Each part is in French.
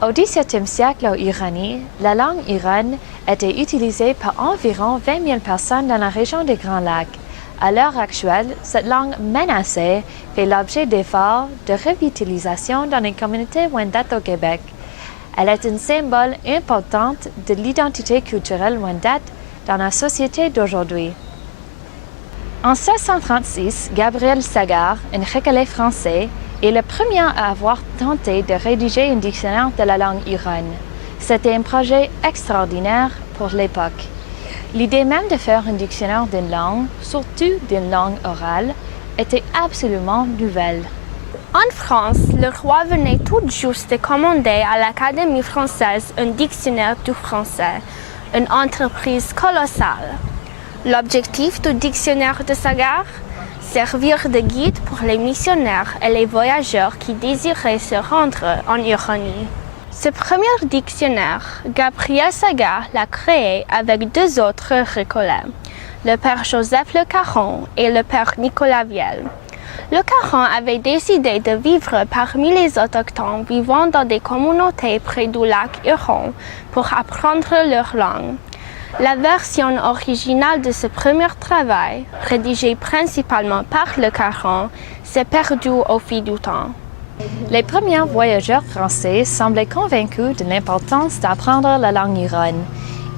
Au XVIIe siècle en Iran, la langue iranienne était utilisée par environ 20 000 personnes dans la région des Grands Lacs. À l'heure actuelle, cette langue menacée fait l'objet d'efforts de revitalisation dans les communautés Wendat au Québec. Elle est un symbole important de l'identité culturelle Wendat dans la société d'aujourd'hui. En 1636, Gabriel Sagard, un recollet français, est le premier à avoir tenté de rédiger un dictionnaire de la langue iranienne. C'était un projet extraordinaire pour l'époque. L'idée même de faire un dictionnaire d'une langue, surtout d'une langue orale, était absolument nouvelle. En France, le roi venait tout juste de commander à l'Académie française un dictionnaire du français, une entreprise colossale. L'objectif du dictionnaire de Sagard? Servir de guide pour les missionnaires et les voyageurs qui désiraient se rendre en Iran. Ce premier dictionnaire, Gabriel Sagard l'a créé avec deux autres recollets, le père Joseph Le Caron et le père Nicolas Viel. Le Caron avait décidé de vivre parmi les autochtones vivant dans des communautés près du lac Huron pour apprendre leur langue. La version originale de ce premier travail, rédigée principalement par Le Caron, s'est perdue au fil du temps. Les premiers voyageurs français semblaient convaincus de l'importance d'apprendre la langue iranienne.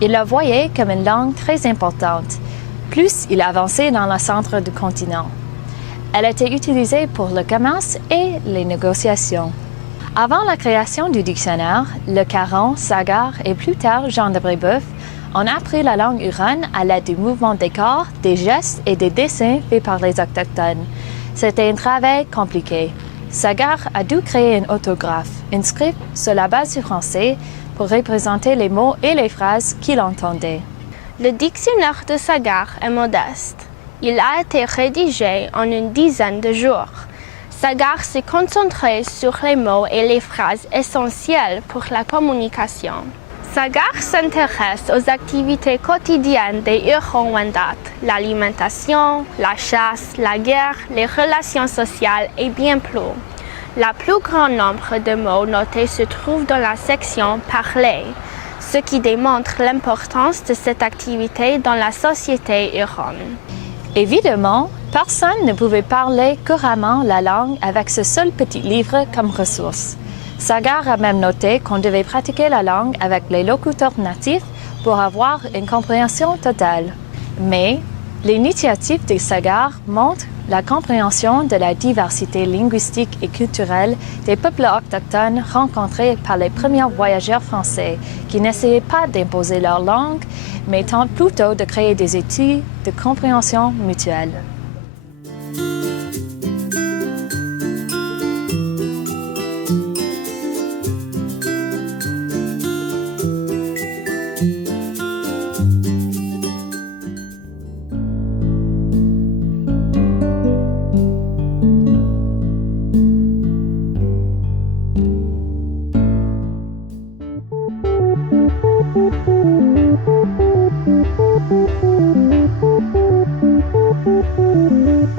Ils la voyaient comme une langue très importante, plus ils avançaient dans le centre du continent. Elle était utilisée pour le commerce et les négociations. Avant la création du dictionnaire, Le Caron, Sagard et plus tard Jean de Brébeuf ont appris la langue iranienne à l'aide du mouvement des corps, des gestes et des dessins faits par les autochtones. C'était un travail compliqué. Sagard a dû créer un orthographe, un script sur la base du français pour représenter les mots et les phrases qu'il entendait. Le dictionnaire de Sagard est modeste. Il a été rédigé en une dizaine de jours. Sagard s'est concentré sur les mots et les phrases essentielles pour la communication. Sagard s'intéresse aux activités quotidiennes des Hurons-Wendat, l'alimentation, la chasse, la guerre, les relations sociales et bien plus. Le plus grand nombre de mots notés se trouve dans la section « Parler », ce qui démontre l'importance de cette activité dans la société huronne. Évidemment, personne ne pouvait parler couramment la langue avec ce seul petit livre comme ressource. Sagard a même noté qu'on devait pratiquer la langue avec les locuteurs natifs pour avoir une compréhension totale. Mais l'initiative de Sagard montre la compréhension de la diversité linguistique et culturelle des peuples autochtones rencontrés par les premiers voyageurs français qui n'essayaient pas d'imposer leur langue, mais tentent plutôt de créer des outils de compréhension mutuelle.